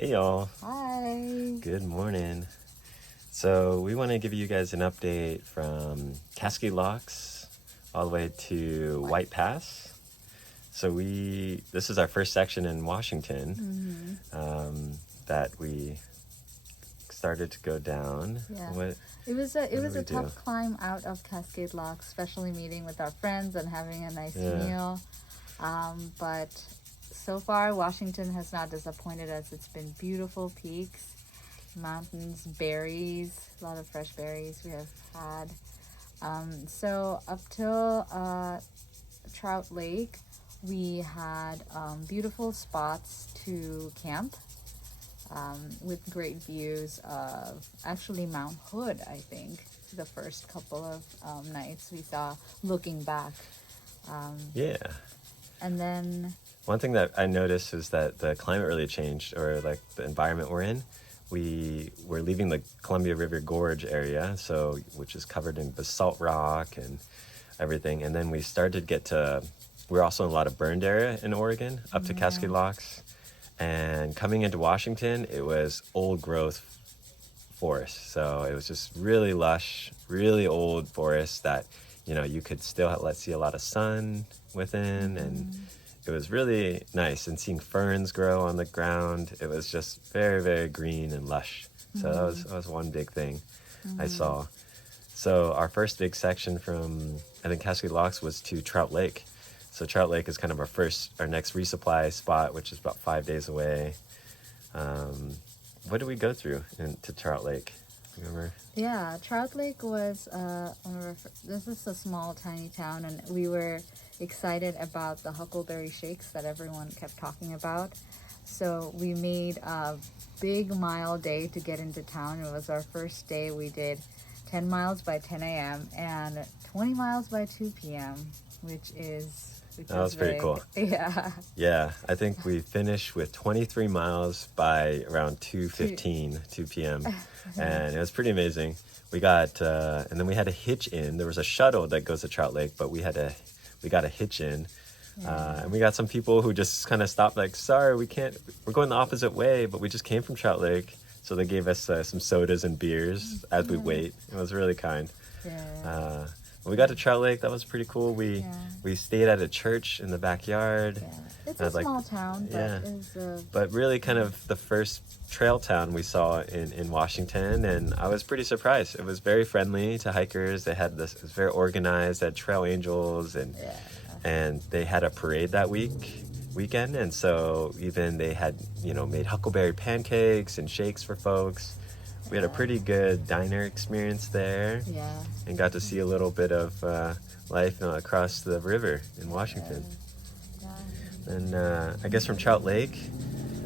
Hey y'all, Hi. good morning. So we want to give you guys an update from Cascade Locks all the way to What? White Pass. So this is our first section in Washington that we started to go down. Yeah. What It was a did we do? tough climb out of Cascade Locks, especially meeting with our friends and having a nice Yeah. meal. But so far, Washington has not disappointed us. It's been beautiful peaks, mountains, berries, a lot of fresh berries we have had. So up till Trout Lake, we had beautiful spots to camp. With great views of actually Mount Hood, I think, the first couple of nights we saw looking back. Yeah. And then, One thing that I noticed is that the climate really changed, or like the environment we're in. We were leaving the Columbia River Gorge area, which is covered in basalt rock and everything. And then we started to we're also in a lot of burned area in Oregon, up to Cascade Locks. And coming into Washington, it was old growth forest. So it was just really lush, really old forest that, you could still see a lot of sun within. And it was really nice. And seeing ferns grow on the ground, it was just very, very green and lush. So that was one big thing I saw. So our first big section from, I think, Cascade Locks was to Trout Lake. So Trout Lake is kind of our next resupply spot, which is about 5 days away. What did we go through to Trout Lake? Remember? yeah, Trout Lake was this is a small, tiny town, and we were excited about the huckleberry shakes that everyone kept talking about. So we made a big mile day to get into town. It was our first day. We did 10 miles by 10 a.m. and 20 miles by 2 p.m., which That was pretty big. cool. Yeah. Yeah, I think we finished with 23 miles by around 2 p.m. And it was pretty amazing. We got, and then we had a hitch in. There was a shuttle that goes to Trout Lake, but we got a hitch in. And we got some people who just kind of stopped, like, sorry, we're going the opposite way, but we just came from Trout Lake. So they gave us some sodas and beers as we wait. It was really kind. Yeah. When we got to Trout Lake, that was pretty cool. We stayed at a church in the backyard. Yeah. It's a small town, but But really kind of the first trail town we saw in Washington, and I was pretty surprised. It was very friendly to hikers. It was very organized. They had trail angels, and they had a parade that weekend, and so even they had made huckleberry pancakes and shakes for folks. We had a pretty good diner experience there. Yeah. And got to see a little bit of life across the river in Washington. Yeah. And I guess from Trout Lake,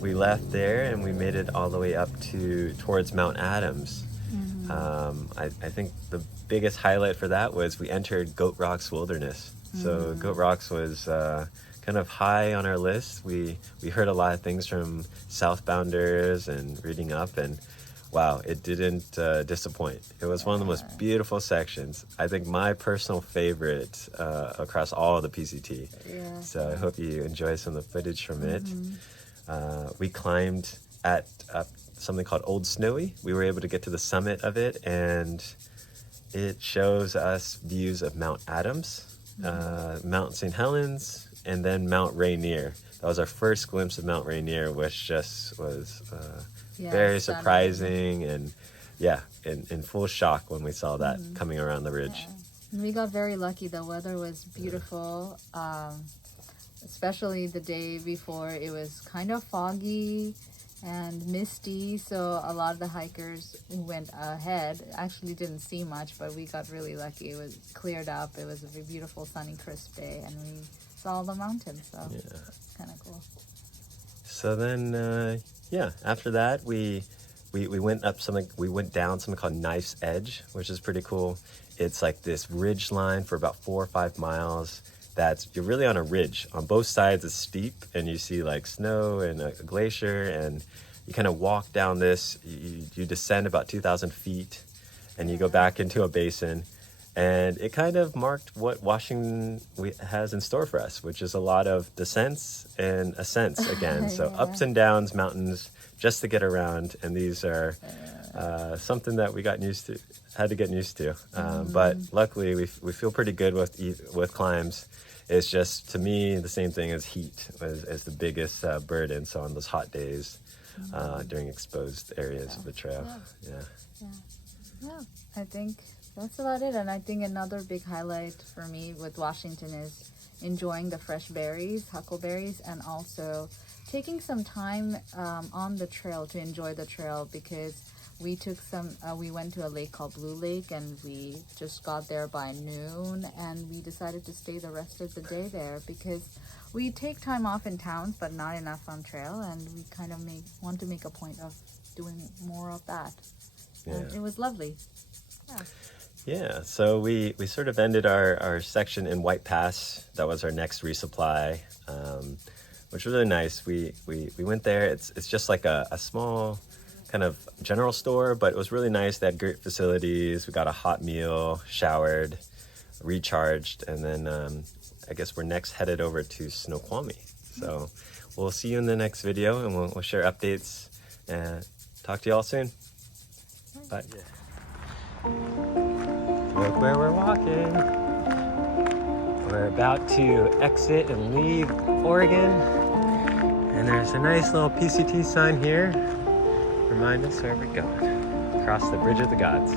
we left there and we made it all the way up towards Mount Adams. I think the biggest highlight for that was we entered Goat Rock's wilderness. So Goat Rocks was kind of high on our list. We heard a lot of things from southbounders and reading up, and wow, it didn't disappoint. It was one of the most beautiful sections. I think my personal favorite across all of the PCT. Yeah. So I hope you enjoy some of the footage from it. We climbed at something called Old Snowy. We were able to get to the summit of it, and it shows us views of Mount Adams, Mount St. Helens, and then Mount Rainier. That was our first glimpse of Mount Rainier, which just was very stunning. surprising, and in full shock when we saw that coming around the ridge. Yeah. We got very lucky. The weather was beautiful, especially the day before. It was kind of foggy and misty, so a lot of the hikers who went ahead actually didn't see much, but we got really lucky. It was cleared up. It was a beautiful, sunny, crisp day, and we saw the mountains, so it's kind of cool. So then, after that, we went up we went down something called Knife's Edge, which is pretty cool. It's like this ridge line for about 4 or 5 miles. You're really on a ridge. On both sides it's steep, and you see like snow and a glacier, and you kind of walk down this. You descend about 2,000 feet, and you go back into a basin, And it kind of marked what Washington has in store for us, which is a lot of descents and ascents again. So Yeah. ups and downs, mountains, just to get around. And these are something that we had to get used to. But luckily, we feel pretty good with climbs. It's just, to me, the same thing as heat as the biggest burden. So on those hot days, during exposed areas of the trail. Yeah, I think that's about it. And I think another big highlight for me with Washington is enjoying the fresh berries, huckleberries, and also taking some time on the trail to enjoy the trail, because we went to a lake called Blue Lake, and we just got there by noon, and we decided to stay the rest of the day there because we take time off in towns but not enough on trail, and we kind of want to make a point of doing more of that. And it was lovely. Yeah, so we sort of ended our section in White Pass. That was our next resupply, which was really nice. We went there. It's just like a small kind of general store, but it was really nice. They had great facilities. We got a hot meal, showered, recharged, and then I guess we're next headed over to Snoqualmie. So we'll see you in the next video, and we'll share updates and talk to you all soon. Bye. Look where we're walking. We're about to exit and leave Oregon. And there's a nice little PCT sign here. Remind us where we're going. Across the Bridge of the Gods.